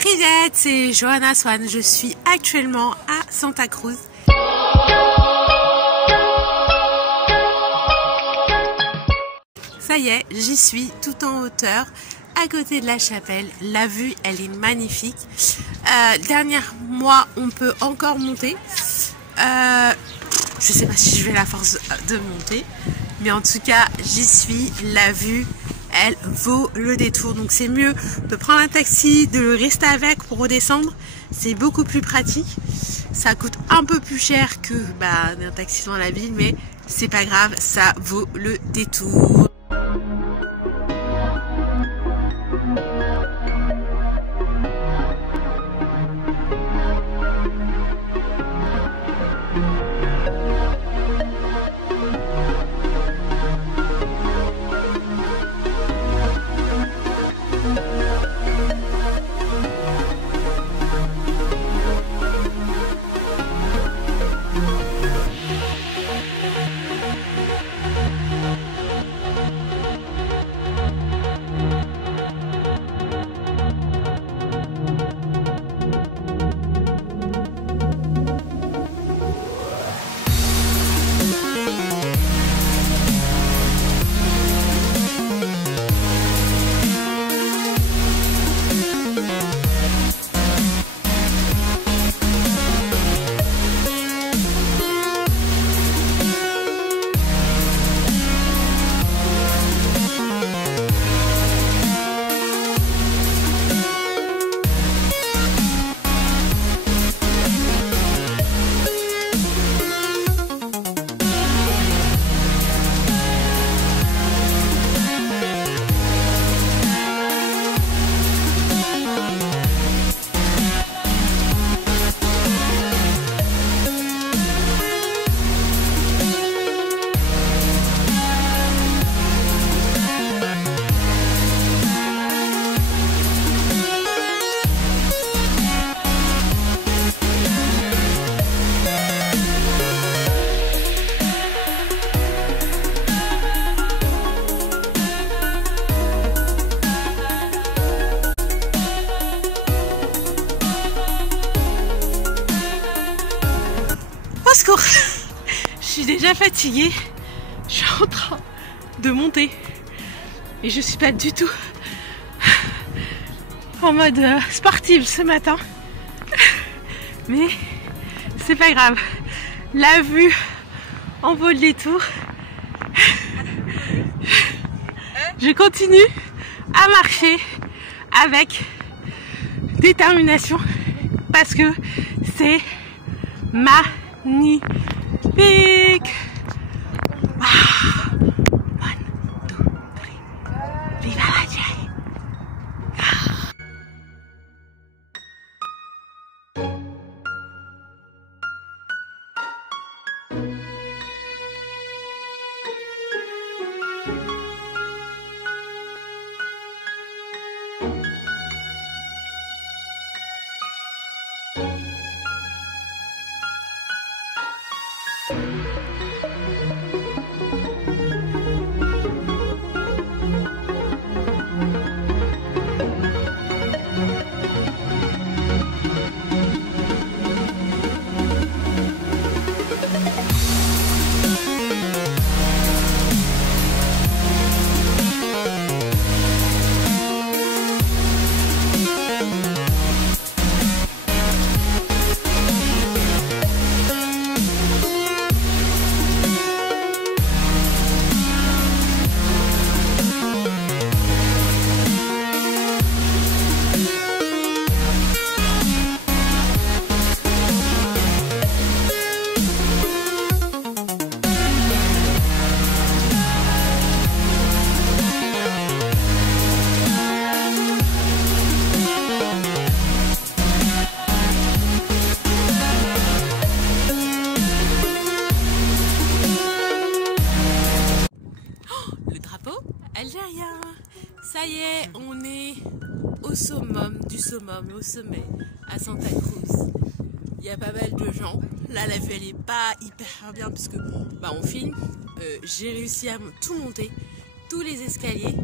Привет, c'est Johanna Swan, je suis actuellement à Santa Cruz. Ça y est, j'y suis tout en hauteur, à côté de la chapelle. La vue, elle est magnifique. Dernier mois, on peut encore monter. Je sais pas si je vais la force de monter, mais en tout cas, j'y suis. La vue, elle vaut le détour. Donc c'est mieux de prendre un taxi, de le rester avec pour redescendre. C'est beaucoup plus pratique. Ça coûte un peu plus cher que un taxi dans la ville, mais c'est pas grave, ça vaut le détour. Au secours, je suis déjà fatiguée, je suis en train de monter et je suis pas du tout en mode sportive ce matin, mais c'est pas grave, la vue en vaut le détour. Je continue à marcher avec détermination parce que c'est magnifique. Ah. 1, 2, 3. Viva la vie. Algérien. Ça y est, on est au summum du summum, au sommet, à Santa Cruz. Il y a pas mal de gens. Là, la vue, elle est pas hyper bien parce que on filme. J'ai réussi à tout monter, tous les escaliers.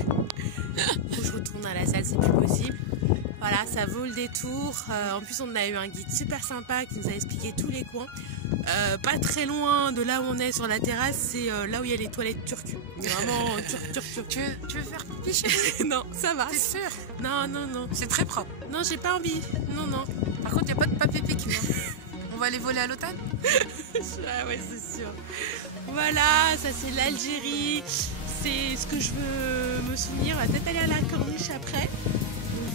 Faut que je retourne à la salle, c'est plus possible. ça vaut le détour. En plus, on a eu un guide super sympa qui nous a expliqué tous les coins. Pas très loin de là où on est sur la terrasse, c'est là où il y a les toilettes turques. Mais vraiment turc. Tu veux faire pipi chez Non, ça va. T'es sûr? Non. C'est très propre. Non, j'ai pas envie. Non. Par contre, il n'y a pas de papier pique. On va aller voler à l'hôtel? Ah ouais, c'est sûr. Voilà, ça c'est l'Algérie. C'est ce que je veux me souvenir. On va peut-être aller à la corniche après.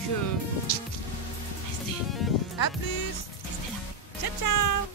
Donc, restez. À plus. Restez là. Ciao.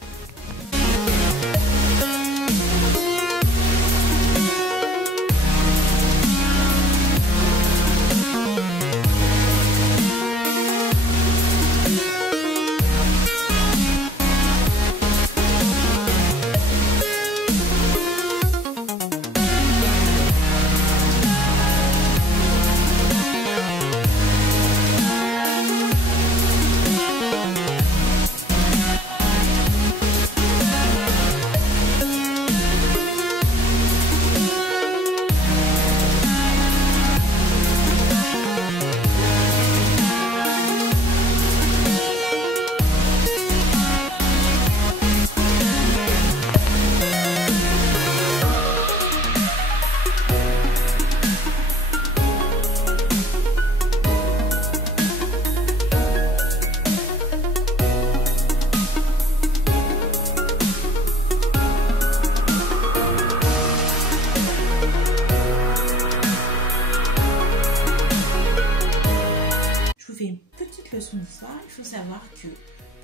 Leçon d'histoire, il faut savoir que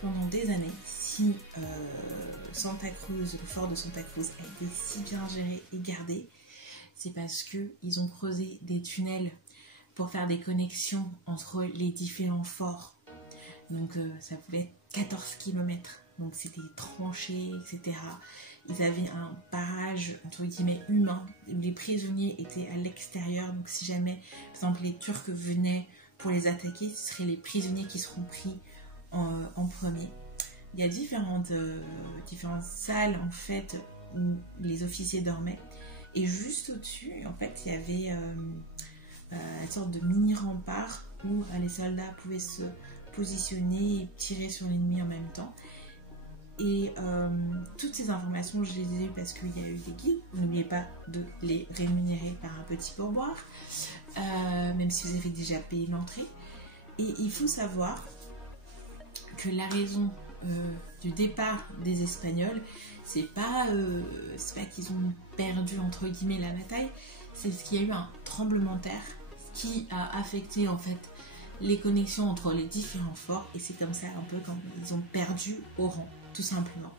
pendant des années, si Santa Cruz, le fort de Santa Cruz a été si bien géré et gardé, c'est parce qu'ils ont creusé des tunnels pour faire des connexions entre les différents forts. Donc ça pouvait être 14 km, donc c'était tranchées, etc. Ils avaient un barrage entre guillemets humain, où les prisonniers étaient à l'extérieur, donc si jamais par exemple les Turcs venaient pour les attaquer, ce seraient les prisonniers qui seront pris en premier. Il y a différentes salles en fait où les officiers dormaient, et juste au-dessus en fait il y avait une sorte de mini rempart où les soldats pouvaient se positionner et tirer sur l'ennemi en même temps. Et toutes ces informations, je les ai eues parce qu'il y a eu des guides. N'oubliez pas de les rémunérer par un petit pourboire, même si vous avez déjà payé l'entrée. Et il faut savoir que la raison du départ des Espagnols, c'est pas qu'ils ont perdu entre guillemets la bataille, c'est parce qu'il y a eu un tremblement de terre qui a affecté en fait les connexions entre les différents forts, et c'est comme ça un peu quand ils ont perdu au rang, tout simplement.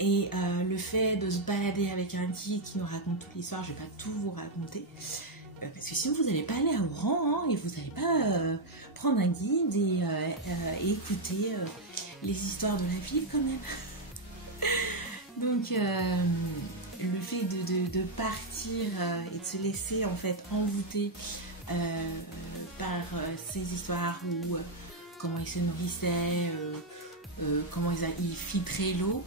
Et le fait de se balader avec un guide qui nous raconte toute l'histoire, je vais pas tout vous raconter, parce que sinon vous n'allez pas aller à Oran, hein, et vous n'allez pas prendre un guide et écouter les histoires de la ville quand même. Donc le fait de partir et de se laisser en fait envoûter par ces histoires où comment ils se nourrissaient, comment ils filtraient l'eau.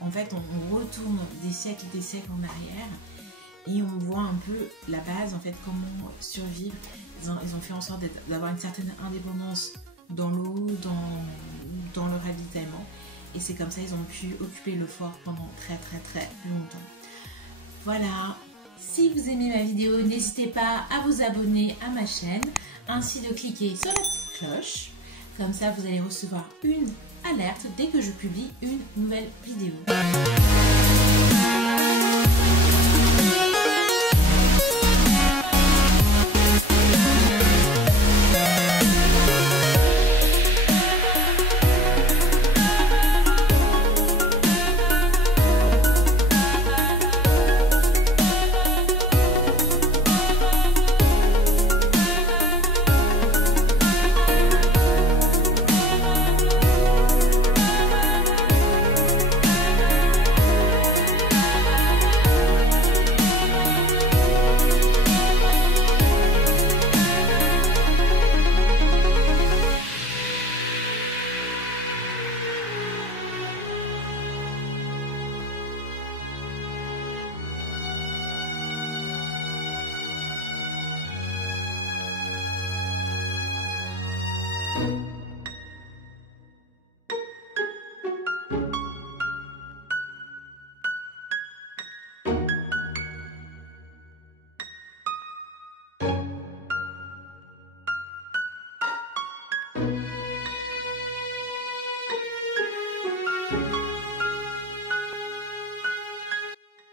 En fait, on retourne des siècles en arrière et on voit un peu la base, en fait, comment survivre. Ils ont fait en sorte d'avoir une certaine indépendance dans l'eau, dans le ravitaillement. Et c'est comme ça ils ont pu occuper le fort pendant très longtemps. Voilà. Si vous aimez ma vidéo, n'hésitez pas à vous abonner à ma chaîne, ainsi de cliquer sur la petite cloche. Comme ça, vous allez recevoir une alerte dès que je publie une nouvelle vidéo.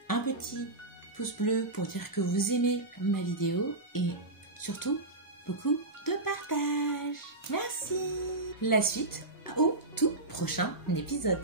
Un petit pouce bleu pour dire que vous aimez ma vidéo et surtout beaucoup de partage. Merci. La suite au tout prochain épisode.